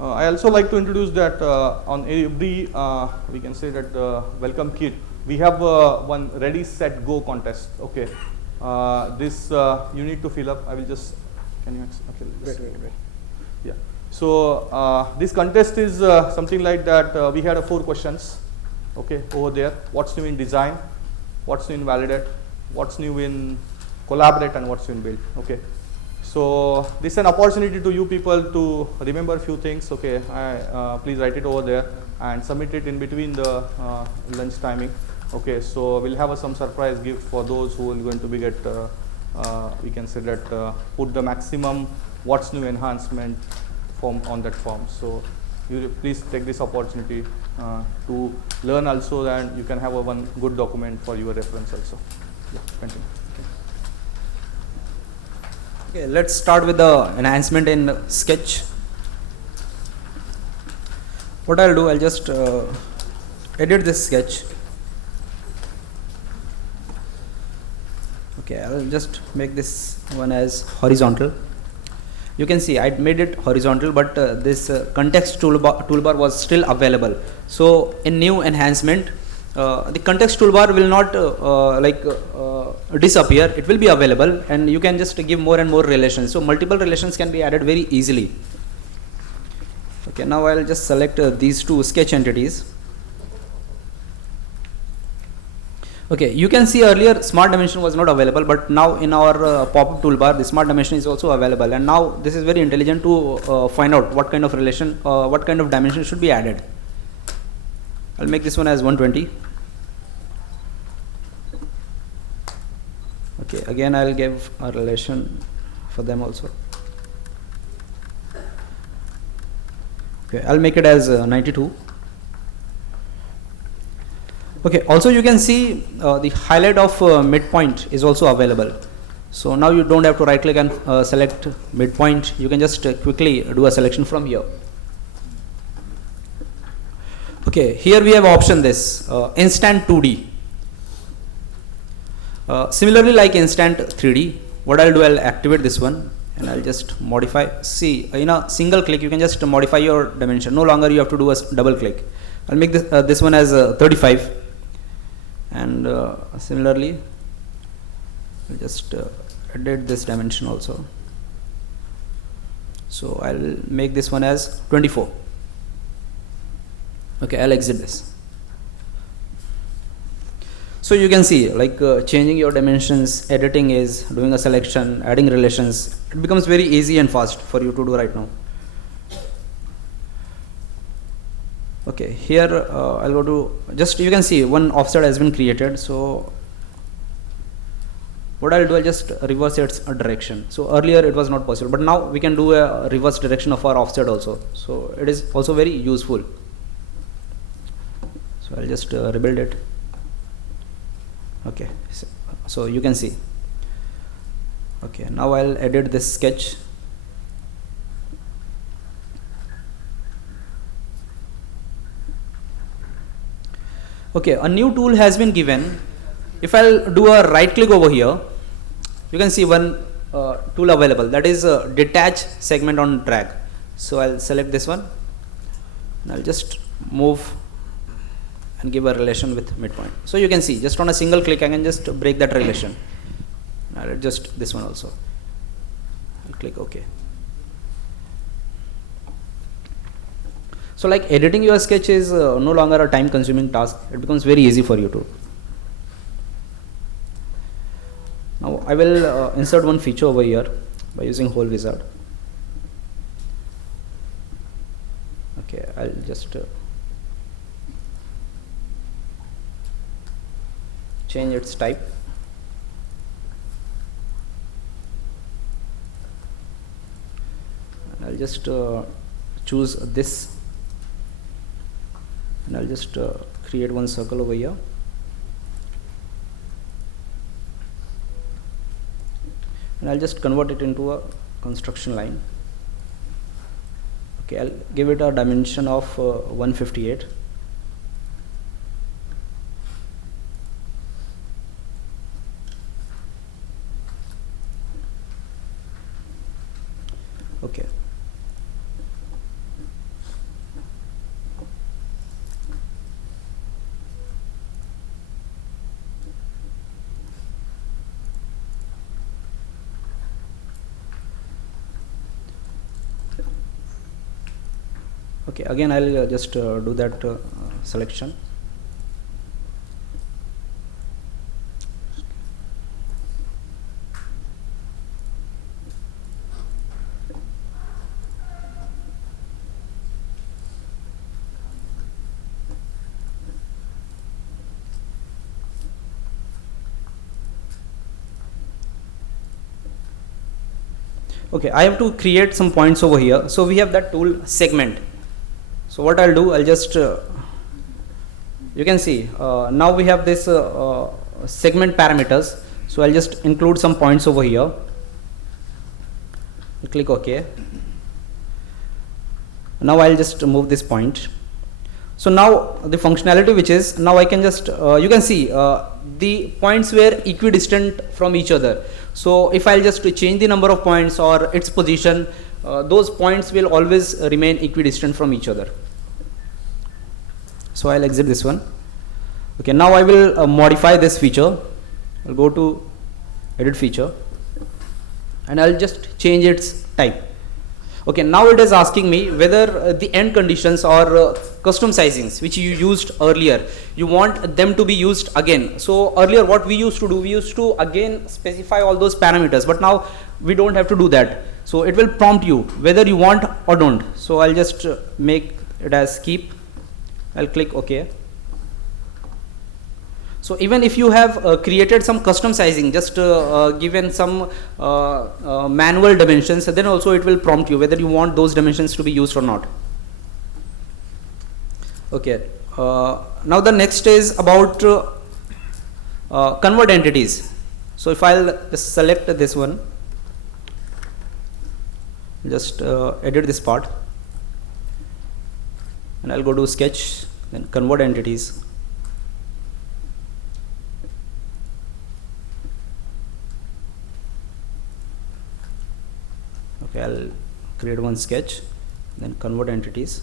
I also like to introduce that on every, we can say that welcome kit, we have one ready, set, go contest. Okay. This you need to fill up. I will just, can you, okay. Wait. Yeah. So this contest is something like that. We had 4 questions. Okay, over there. What's new in design? What's new in validate? What's new in collaborate? And what's new in build? Okay. So this is an opportunity to you people to remember a few things. Okay, please write it over there and submit it in between the lunch timing. Okay, so we'll have some surprise gift for those who are going to be get. We can say that put the maximum what's new enhancement form on that form. So you please take this opportunity to learn also, and you can have one good document for your reference also. Yeah, continue. Okay, let's start with the enhancement in Sketch. What I'll do, I'll just edit this sketch. Okay, I'll just make this one as horizontal. You can see I made it horizontal, but this context toolbar was still available. So in new enhancement, the context toolbar will not disappear. It will be available, and you can just give more and more relations. So multiple relations can be added very easily. Okay, now I'll just select these 2 sketch entities. Okay, you can see earlier smart dimension was not available, but now in our pop-up toolbar the smart dimension is also available, and now this is very intelligent to find out what kind of relation, what kind of dimension should be added. I'll make this one as 120. Okay, again I'll give a relation for them also. Okay, I'll make it as 92. Okay, also you can see the highlight of midpoint is also available. So now you don't have to right click and select midpoint. You can just quickly do a selection from here. Okay, here we have option this instant 2D. Similarly, like instant 3D, what I'll do, I'll activate this one and I'll just modify. See, in a single click you can just modify your dimension. No longer you have to do a double click. I'll make this one as 35, and similarly I'll just edit this dimension also. So I'll make this one as 24. Okay, I'll exit this. So you can see, like changing your dimensions, editing is doing a selection, adding relations. It becomes very easy and fast for you to do right now. Okay, here I'll go to, just you can see one offset has been created. So what I'll do, I'll just reverse its direction. So earlier it was not possible, but now we can do a reverse direction of our offset also. So it is also very useful. So I'll just rebuild it. Okay, so you can see. Okay, now I'll edit this sketch. Okay, a new tool has been given. If I'll do a right click over here, you can see one tool available, that is detach segment on drag. So I'll select this one and I'll just move and give a relation with midpoint. So you can see just on a single click I can just break that relation. I'll adjust this one also. I'll click OK. So like editing your sketch is no longer a time consuming task. It becomes very easy for you to. Now I will insert one feature over here by using Hole Wizard. Okay, I'll just change its type. And I'll just choose this, and I'll just create one circle over here. And I'll just convert it into a construction line. Okay, I'll give it a dimension of 158. Okay. Okay, again I'll just do that selection. Okay, I have to create some points over here. So we have that tool segment. So what I'll do, I'll just you can see now we have this segment parameters. So I'll just include some points over here. I'll click OK. Now I'll just move this point. So now the functionality which is, now I can just you can see the points were equidistant from each other. So if I'll just change the number of points or its position, those points will always remain equidistant from each other. So I'll exit this one. Okay, now I will modify this feature. I'll go to edit feature and I'll just change its type. Okay, now it is asking me whether the end conditions or custom sizings which you used earlier, you want them to be used again. So earlier what we used to do, we used to again specify all those parameters, but now we don't have to do that. So it will prompt you whether you want or don't. So I'll just make it as keep. I'll click OK. So even if you have created some custom sizing, just given some manual dimensions, then also it will prompt you whether you want those dimensions to be used or not. Okay. Now the next is about convert entities. So if I'll just select this one, just edit this part, and I'll go to sketch, then convert entities. Okay, I'll create one sketch, then convert entities.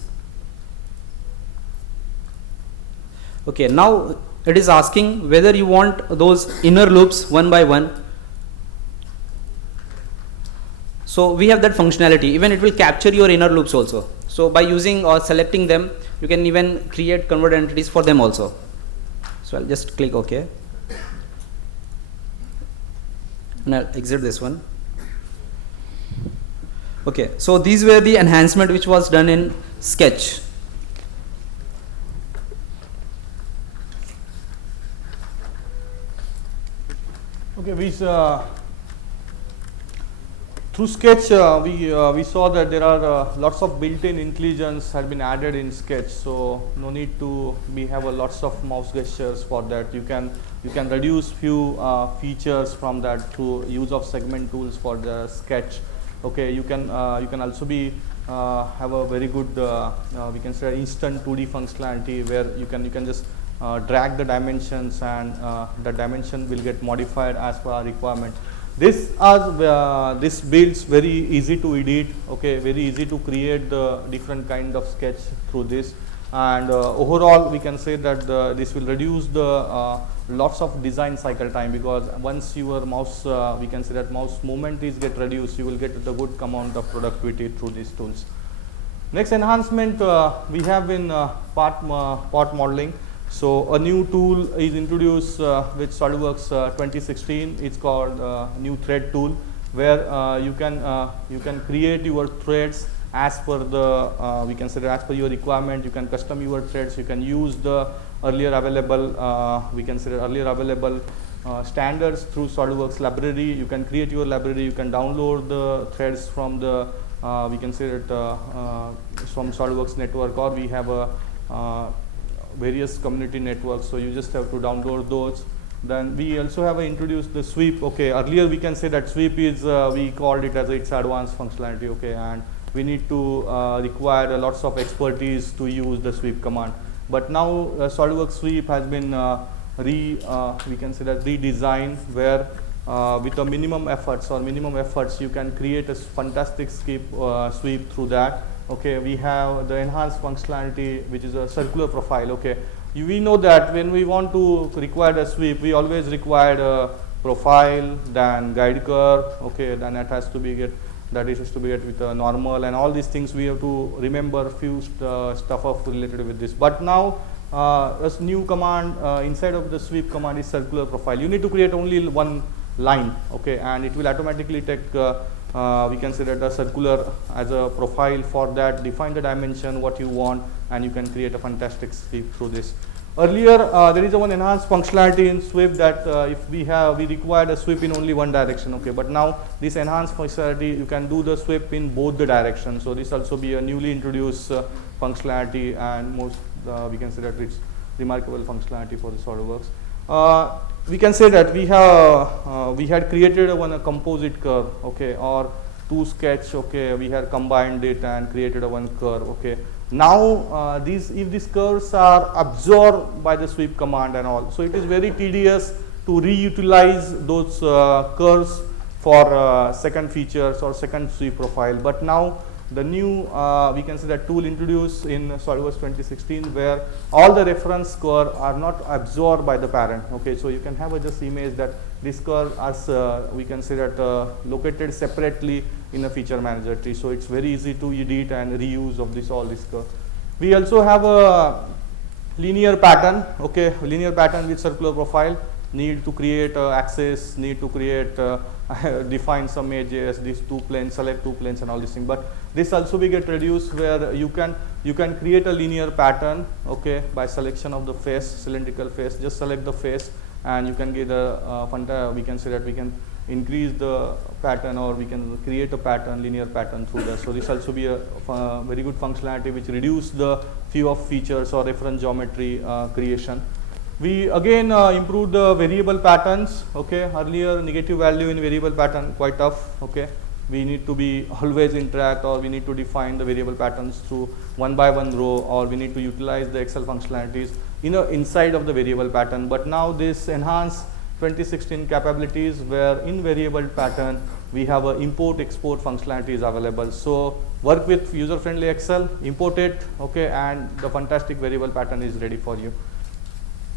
Okay, now it is asking whether you want those inner loops one by one. So we have that functionality, even it will capture your inner loops also. So by using or selecting them, you can even create convert entities for them also. So I'll just click OK. And I'll exit this one. Okay, so these were the enhancement which was done in Sketch. Okay, through Sketch we saw that there are lots of built-in intelligence had been added in Sketch, so no need to have lots of mouse gestures for that. You can reduce few features from that through use of segment tools for the Sketch. Okay, you can also have a very good we can say instant 2D functionality where you can just drag the dimensions and the dimension will get modified as per our requirement. This builds very easy to edit. Okay, very easy to create the different kind of sketch through this, and overall we can say that this will reduce the lots of design cycle time, because once your mouse we can say that mouse movement is get reduced, you will get the good amount of productivity through these tools. Next enhancement we have in part modeling. So a new tool is introduced with SolidWorks 2016. It's called new thread tool, where you can create your threads as per the we can say as per your requirement. You can custom your threads. You can use the earlier available we can say earlier available standards through SolidWorks library. You can create your library. You can download the threads from the we can say that from SolidWorks network, or we have a various community networks, so you just have to download those. Then we also have introduced the sweep. Okay, earlier we can say that sweep is we called it as its advanced functionality. Okay, and we need to require lots of expertise to use the sweep command. But now SolidWorks sweep has been we can say that redesigned, where with a minimum efforts you can create a fantastic sweep through that. Okay, we have the enhanced functionality, which is a circular profile. Okay, we know that when we want to require a sweep, we always require a profile, then guide curve. Okay, then it has to be that is to be get with normal and all these things. We have to remember few stuff of related with this. But now this new command inside of the sweep command is circular profile. You need to create only one line, okay, and it will automatically take we can say that a circular as a profile. For that, define the dimension what you want, and you can create a fantastic sweep through this. Earlier there is a one enhanced functionality in sweep that if we required a sweep in only one direction, okay, but now this enhanced functionality you can do the sweep in both the directions. So this also be a newly introduced functionality, and most we can say that it's remarkable functionality for the SolidWorks. We can say that we had created a composite curve, okay, or two sketch, okay, we had combined it and created a one curve, okay. Now if these curves are absorbed by the sweep command and all, so it is very tedious to reutilize those curves for second features or second sweep profile. But now the new we can say that tool introduced in SolidWorks 2016, where all the reference curve are not absorbed by the parent, okay. So you can have a just image that this curve as we can say that located separately in a feature manager tree. So it's very easy to edit and reuse of all this curve. We also have a linear pattern, okay, linear pattern with circular profile. Need to create axis, need to create define some edges, these two planes, select two planes and all these things. But this also we get reduced, where you can create a linear pattern, okay, by selection of the face, cylindrical face. Just select the face and you can get a we can say that we can increase the pattern, or we can create a pattern, linear pattern through that. So this also be a very good functionality which reduce the few of features or reference geometry creation. We again improved the variable patterns, okay. Earlier negative value in variable pattern quite tough, okay. We need to be always interact, or we need to define the variable patterns through one by one row, or we need to utilize the Excel functionalities inside of the variable pattern. But now this enhanced 2016 capabilities, where in variable pattern we have a import export functionality is available. So work with user friendly Excel, import it, okay, and the fantastic variable pattern is ready for you.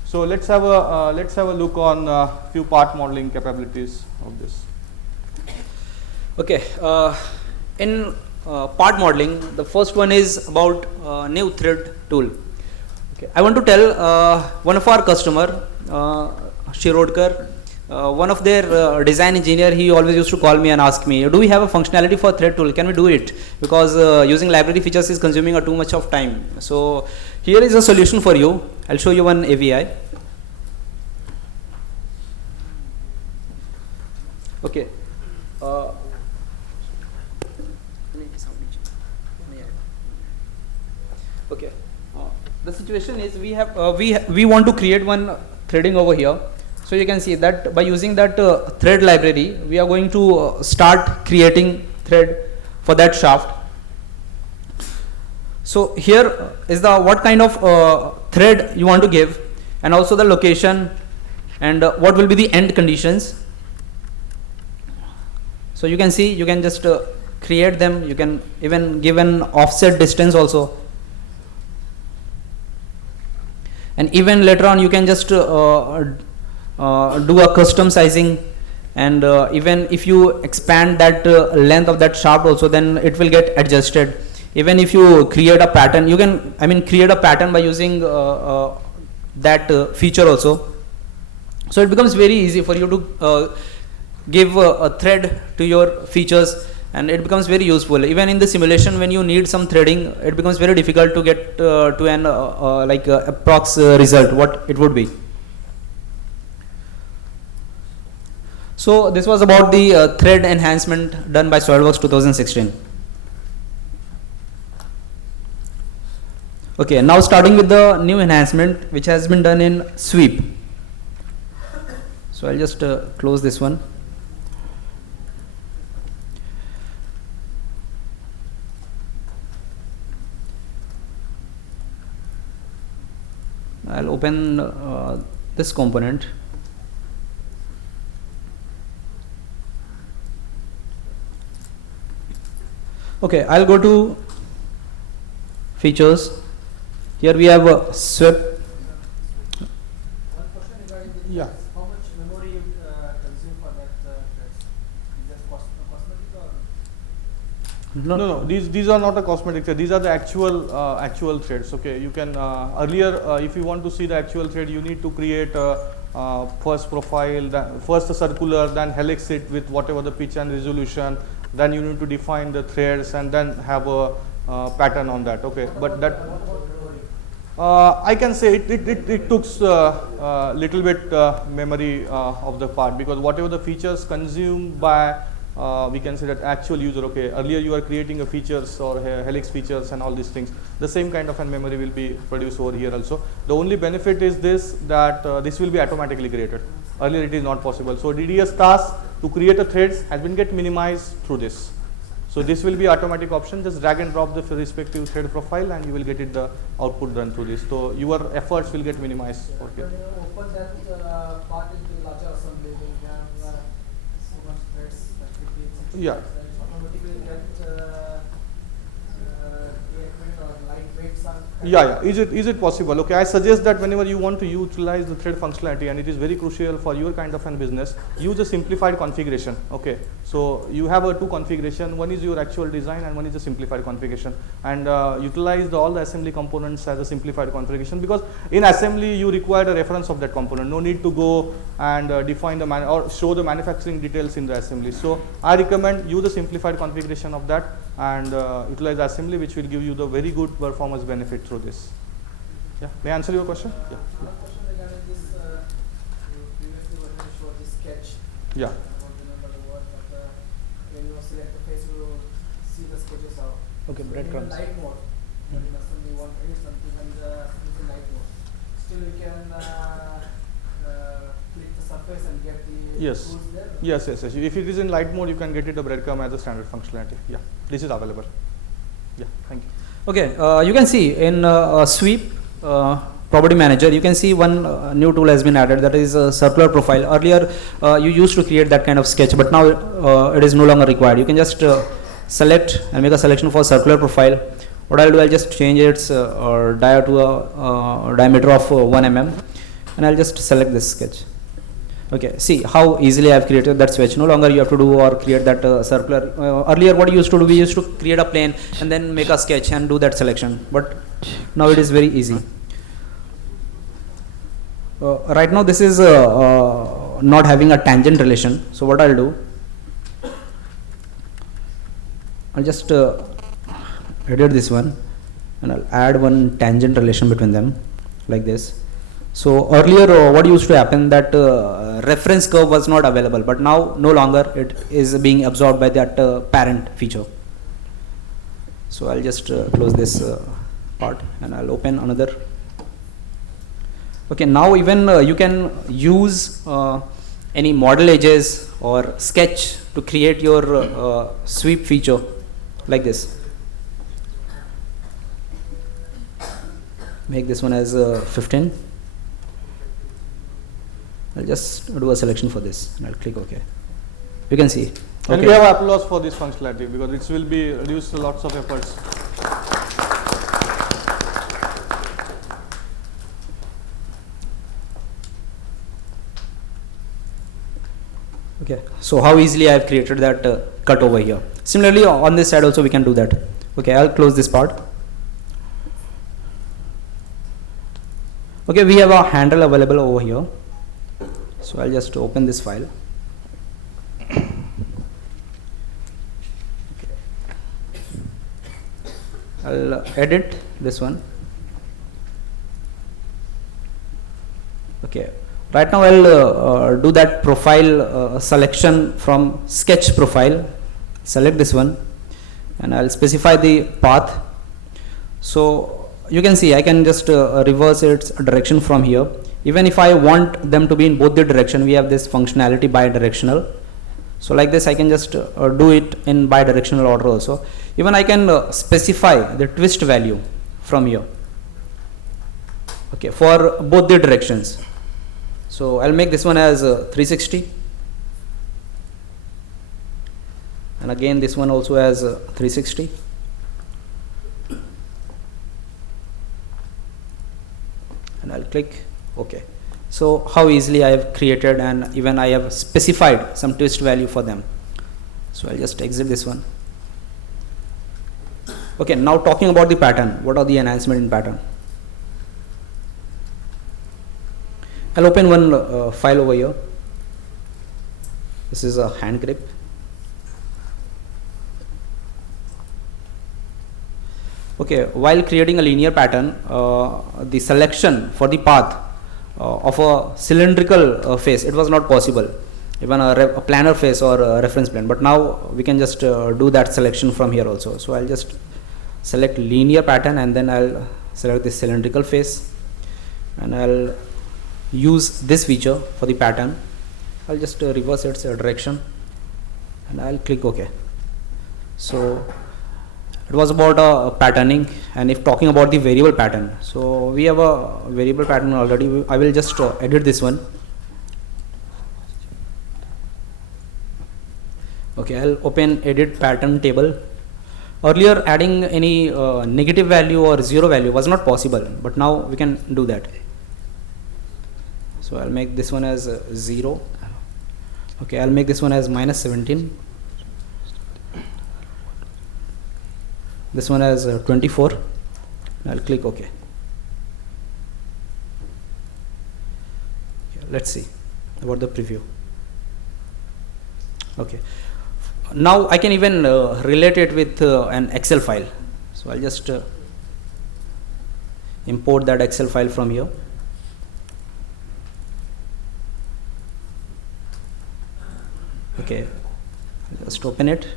So let's have a look on few part modeling capabilities of this. Okay, in part modeling, the first one is about new thread tool. Okay, I want to tell one of our customer, Shirodkar, one of their design engineer, he always used to call me and ask me, do we have a functionality for thread tool? Can we do it? Because using library features is consuming too much of time. So here is a solution for you. I'll show you one AVI. Okay. Okay. The situation is we want to create one threading over here. So you can see that by using that thread library, we are going to start creating thread for that shaft. So here is the what kind of thread you want to give, and also the location, and what will be the end conditions. So you can see, you can just create them. You can even give an offset distance also. And even later on you can just do a custom sizing, and even if you expand that length of that shaft also, then it will get adjusted. Even if you create a pattern, you can create a pattern by using that feature also. So it becomes very easy for you to give a thread to your features, and it becomes very useful. Even in the simulation, when you need some threading, it becomes very difficult to get to an approx result what it would be. So this was about the thread enhancement done by SolidWorks 2016. Okay, now starting with the new enhancement which has been done in sweep. So I'll just close this one. I'll open this component. Okay, I'll go to features. Here we have a sweep. One question regarding the Yeah. threads. How much memory you consume for that threads? Is that cosmetic or? No. These are not a cosmetic thread. These are the actual threads. Okay, you can earlier if you want to see the actual thread, you need to create first profile, first a circular, then helix it with whatever the pitch and resolution. Then you need to define the threads and then have a pattern on that. Okay, but that I can say it took little bit memory of the part, because whatever the features consumed by we can say that actual user. Okay, earlier you are creating a features or helix features and all these things. The same kind of a memory will be produced over here also. The only benefit is this, that this will be automatically created. Earlier it is not possible. So DDS task to create a threads has been get minimized through this. So this will be automatic option. Just drag and drop the respective thread profile and you will get it the output done through this. So your efforts will get minimized over here. When you open that part into larger assembly, you have so much threads that could be Yeah. automatically get reactivate or lightweight some. Yeah. Is it possible? Okay, I suggest that whenever you want to utilize the thread functionality, and it is very crucial for your kind of an business, use a simplified configuration. Okay, so you have a two configuration. One is your actual design and one is a simplified configuration, and utilize all the assembly components as a simplified configuration, because in assembly you require a reference of that component. No need to go and define the or show the manufacturing details in the assembly. So I recommend use the simplified configuration of that and utilize assembly, which will give you the very good performance benefit through this. Yeah, may I answer your question? Yeah. Another question regarding this, you previously when you showed this sketch, Yeah. I don't remember the word, but when you select the face, you see the sketches out. Okay, So in breadcrumbs. light mode, in assembly you want to edit something and it's in light mode. Still you can click the surface and get the Yes. tools there. Yes. If it is in light mode, you can get it a breadcrumb as a standard functionality. Yeah, this is available. Yeah, thank you. Okay, you can see in sweep property manager, you can see one new tool has been added, that is circular profile. Earlier you used to create that kind of sketch, but now it is no longer required. You can just select and make a selection for circular profile. What I'll do, I'll just change its dia to a diameter of 1 mm, and I'll just select this sketch. Okay, see how easily I have created that switch. No longer you have to do or create that circular. Earlier what you used to do, we used to create a plane and then make a sketch and do that selection. But now it is very easy. Right now this is not having a tangent relation. So what I'll do, I'll just edit this one and I'll add one tangent relation between them like this. So earlier what used to happen, that reference curve was not available, but now no longer it is being absorbed by that parent feature. So I'll just close this part and I'll open another. Okay, now even you can use any model edges or sketch to create your sweep feature like this. Make this one as 15. I'll just do a selection for this and I'll click OK. You can see. And Okay. we have applause for this functionality, because it will be reduce lots of efforts. Okay, so how easily I have created that cut over here. Similarly on this side also we can do that. Okay, I'll close this part. Okay, we have a handle available over here. So I'll just open this file. Okay. I'll edit this one. Okay, right now I'll do that profile selection from sketch profile. Select this one and I'll specify the path. So you can see I can just reverse its direction from here. Even if I want them to be in both the direction, we have this functionality bi-directional. So like this I can just do it in bi-directional order also. Even I can specify the twist value from here. Okay, for both the directions. So I'll make this one as 360. And again this one also as 360. And I'll click OK. So how easily I have created, and even I have specified some twist value for them. So I'll just exit this one. Okay, now talking about the pattern, what are the enhancement in pattern? I'll open one file over here. This is a hand grip. Okay, while creating a linear pattern, the selection for the path of a cylindrical face, it was not possible, even a planar face or a reference plane. But now we can just do that selection from here also. So I'll just select linear pattern and then I'll select the cylindrical face and I'll use this feature for the pattern. I'll just reverse its direction and I'll click OK. So it was about patterning, and if talking about the variable pattern, so we have a variable pattern already. I will just edit this one. Okay, I'll open edit pattern table. Earlier adding any negative value or zero value was not possible, but now we can do that. So I'll make this one as 0. Okay, I'll make this one as -17. This one as 24. I'll click OK. Let's see about the preview. Okay. Now I can even relate it with an Excel file. So I'll just import that Excel file from here. Okay, just open it.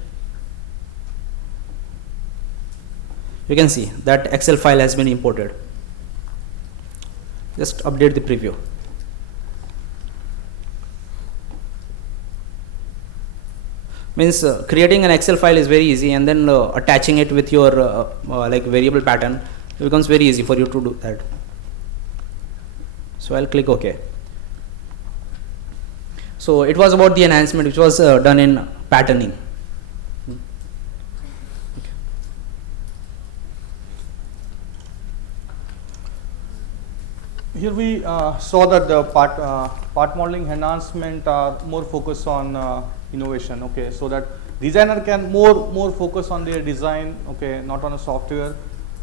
You can see that Excel file has been imported. Just update the preview. Means creating an Excel file is very easy, and then attaching it with your like variable pattern, it becomes very easy for you to do that. So I'll click OK. So it was about the enhancement which was done in patterning. Here we saw that the part modeling enhancement are more focused on innovation. Okay, so that designer can more focus on their design. Okay, not on a software.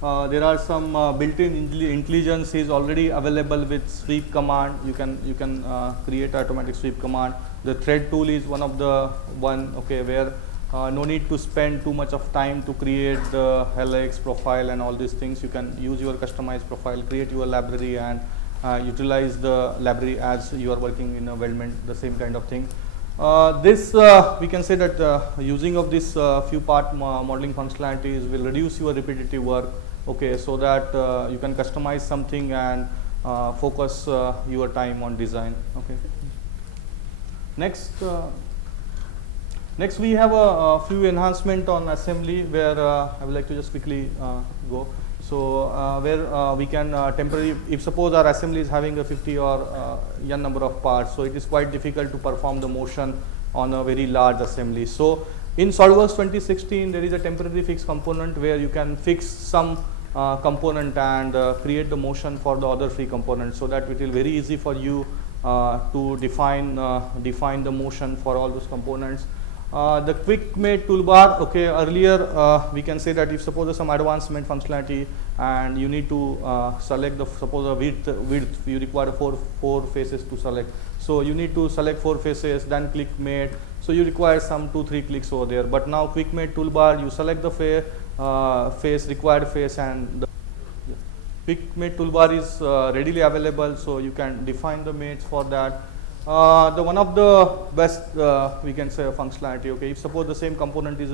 There are some built-in intelligence is already available with sweep command. You can create automatic sweep command. The thread tool is one of the okay, where no need to spend too much of time to create the helix profile and all these things. You can use your customized profile, create your library, and utilize the library as you are working in a weldment, the same kind of thing. This we can say that using of this few part modeling functionalities will reduce your repetitive work. Okay, so that you can customize something and focus your time on design. Okay. Next we have a few enhancement on assembly where I would like to just quickly go. So where we can temporarily, if suppose our assembly is having a 50 or n number of parts, so it is quite difficult to perform the motion on a very large assembly. So in SolidWorks 2016 there is a temporary fixed component where you can fix some component and create the motion for the other free components, so that it will very easy for you to define the motion for all those components. The quick mate toolbar, okay, earlier we can say that if suppose some advancement functionality and you need to select the suppose a width you require four faces to select, so you need to select 4 faces, then click mate, so you require some 2-3 clicks over there. But now quick mate toolbar, you select the face, required face, and the quick mate toolbar is readily available, so you can define the mates for that. The one of the best we can say functionality, okay, if suppose the same component is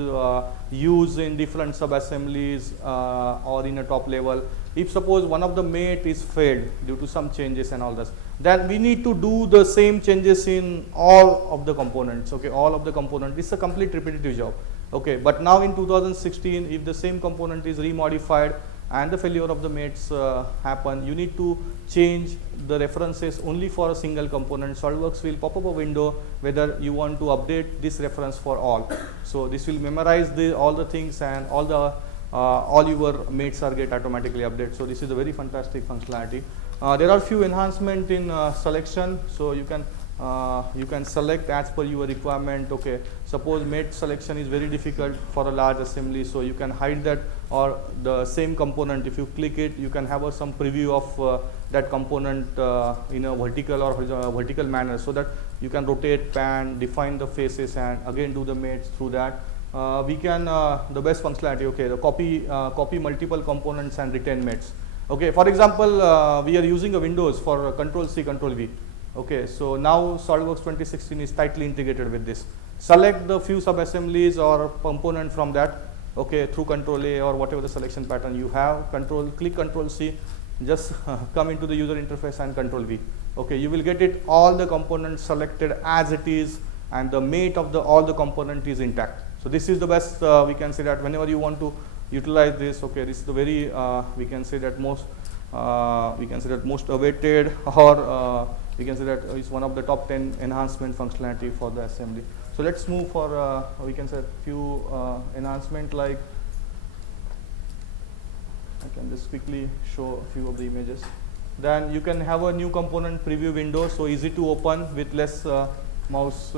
used in different sub assemblies or in a top level, if suppose one of the mate is failed due to some changes and all this, then we need to do the same changes in all of the components. Okay, all of the components, it's a complete repetitive job. Okay, but now in 2016 if the same component is remodified and the failure of the mates happen, you need to change the references only for a single component. SolidWorks will pop up a window whether you want to update this reference for all. So this will memorize all the things, and all your mates are get automatically updated. So this is a very fantastic functionality. There are few enhancement in selection, so you can You can select as per your requirement. Okay, suppose mate selection is very difficult for a large assembly, so you can hide that, or the same component, if you click it, you can have some preview of that component in a vertical or vertical manner, so that you can rotate, pan, define the faces, and again do the mates through that. We can the best functionality. Okay, the copy multiple components and retain mates. Okay, for example, we are using a Windows for Control C, Control V. Okay, so now SolidWorks 2016 is tightly integrated with this. Select the few sub-assemblies or component from that, okay, through Control A or whatever the selection pattern you have, click Control C, just come into the user interface and Control V. Okay, you will get it, all the components selected as it is, and the mate of all the component is intact. So this is the best, we can say that whenever you want to utilize this, okay, this is the very, we can say that most awaited, or we can say that it's one of the top 10 enhancement functionality for the assembly. So let's move for, we can say few enhancement, like I can just quickly show a few of the images. Then you can have a new component preview window, so easy to open with less mouse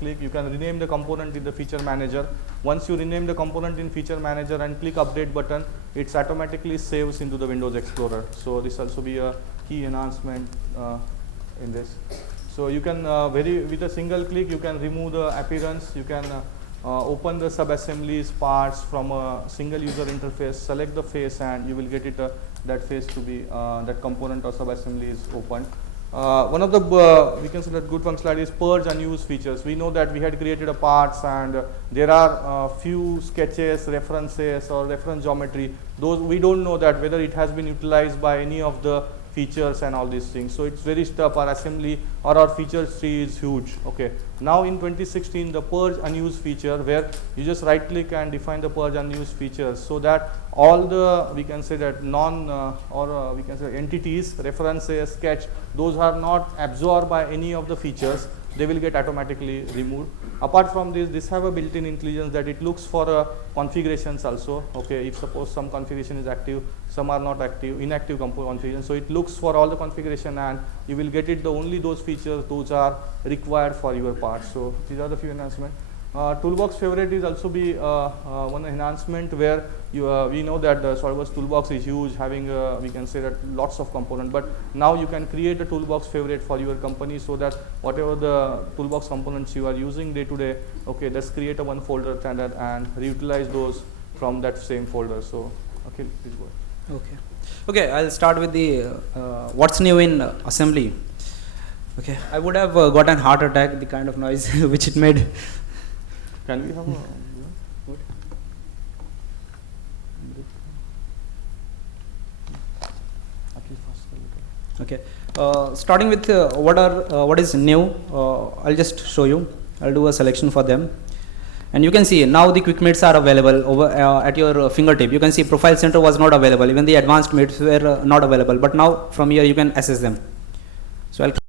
click. You can rename the component in the feature manager. Once you rename the component in feature manager and click update button, it's automatically saves into the Windows Explorer. So this also be a key enhancement in this. So you can with a single click you can remove the appearance. You can open the sub-assemblies parts from a single user interface, select the face, and you will get it that face to be that component or sub-assembly is opened. One of the we can say that good functionality is purge unused features. We know that we had created a parts, and there are few sketches, references, or reference geometry. Those we don't know that whether it has been utilized by any of the features and all these things. So it's very tough. Our assembly or our feature tree is huge. Okay. Now in 2016, the purge unused feature, where you just right click and define the purge unused features, so that all the, we can say that we can say entities, references, sketch, those are not absorbed by any of the features. They will get automatically removed. Apart from this have a built-in intelligence that it looks for configurations also. Okay, if suppose some configuration is active, some are not active, inactive configuration. So it looks for all the configuration, and you will get it only those features those are required for your part. So these are the few enhancements. Toolbox favorite is also be one enhancement where you we know that the SolidWorks toolbox is huge, having we can say that lots of components, but now you can create a toolbox favorite for your company, so that whatever the toolbox components you are using day to day, okay, let's create a one folder standard and reutilize those from that same folder. So okay, please go ahead. Okay, I'll start with the what's new in assembly. Okay, I would have gotten heart attack, the kind of noise which it made. Can we have a okay, starting with what is new, I'll just show you. I'll do a selection for them, and you can see now the quick mates are available over at your fingertip. You can see Profile Center was not available, even the advanced mates were not available, but now from here you can access them. So I'll